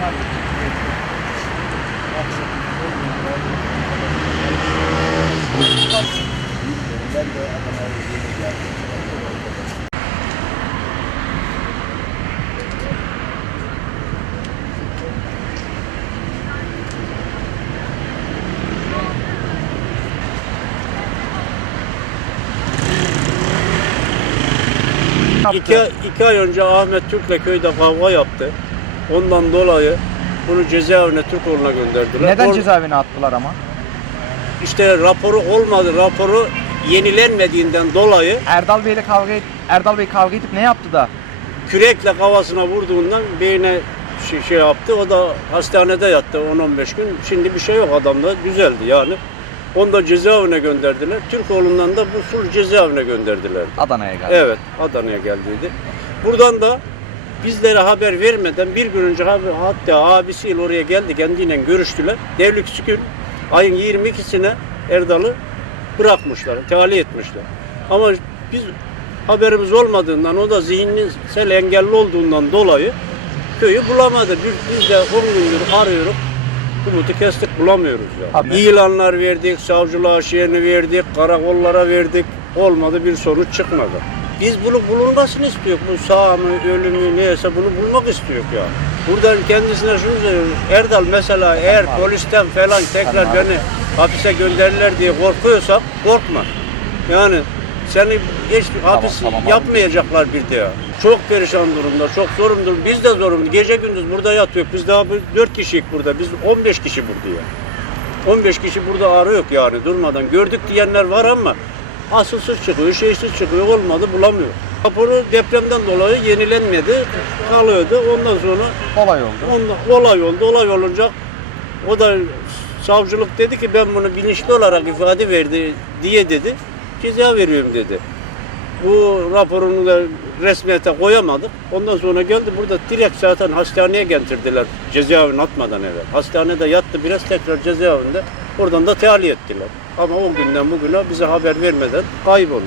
Ben iki ay önce Ahmet Türk'le köyde kavga yaptı. Ondan dolayı bunu cezaevine Türkoğlu'na gönderdiler. Neden Or- cezaevine attılar ama? İşte raporu olmadı. Raporu yenilenmediğinden dolayı Erdal Bey'le kavga et, Erdal Bey kavga edip ne yaptı da? kürekle kafasına vurduğundan beyine şey, şey yaptı. O da hastanede yattı 10-15 gün. Şimdi bir şey yok adamda. Düzeldi yani. Onu da cezaevine gönderdiler. Türkoğlu'ndan da bu sul cezaevine gönderdiler. Adana'ya geldi. Evet, Adana'ya geldiydi. Buradan da bizlere haber vermeden bir gün önce hatta abisiyle oraya geldi, kendiyle görüştüler. Devlük gün ayın 22'sine Erdal'ı bırakmışlar, tahliye etmişler. Ama biz haberimiz olmadığından, o da zihinsel engelli olduğundan dolayı köyü bulamadı. Biz, biz de 10 gündür arıyoruz. Umutu kestik bulamıyoruz ya. Abi. İlanlar verdik, savcılığa şeyini verdik, karakollara verdik. Olmadı bir sonuç çıkmadı. Biz bunu bulunmasını istiyoruz. Bu sağ mı, ölü mü neyse bunu bulmak istiyoruz ya. Buradan kendisine şunu söylüyoruz. Erdal mesela eğer Tamam polisten falan tekrar Tamam beni hapise gönderirler diye korkuyorsak korkma. Yani seni hiç hapis tamam yapmayacaklar bir de ya. Çok perişan durumda, çok zorumdur. Biz de zorumuz. Gece gündüz burada yatıyoruz. Biz daha 4 kişiyiz burada. Biz 15 kişi burada ya. 15 kişi burada arıyor yani durmadan. Gördük diyenler var ama asılsız çıkıyor, şeysiz çıkıyor. Olmadı bulamıyor. Raporu depremden dolayı yenilenmedi. Kalıyordu. Ondan sonra Olay oldu. ondan, olay oldu. Olay olunca o da savcılık dedi ki ben bunu bilinçli olarak ifade verdi diye dedi. Ceza veriyorum dedi. Bu raporunu da resmiyete koyamadık. Ondan sonra geldi burada direkt zaten hastaneye getirdiler cezaevine atmadan evvel. Hastanede yattı biraz tekrar cezaevinde. Oradan da tahliye ettiler. Ama o günden bugüne bize haber vermeden kayboldu.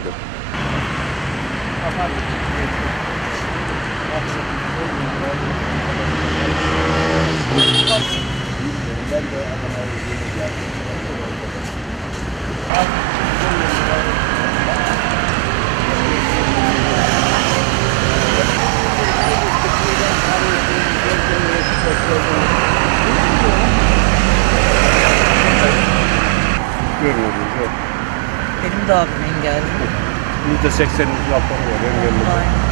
Ben de Görmüyoruz yok. Benim de abim engelli. %80'lik rapor var engelli. Aynen.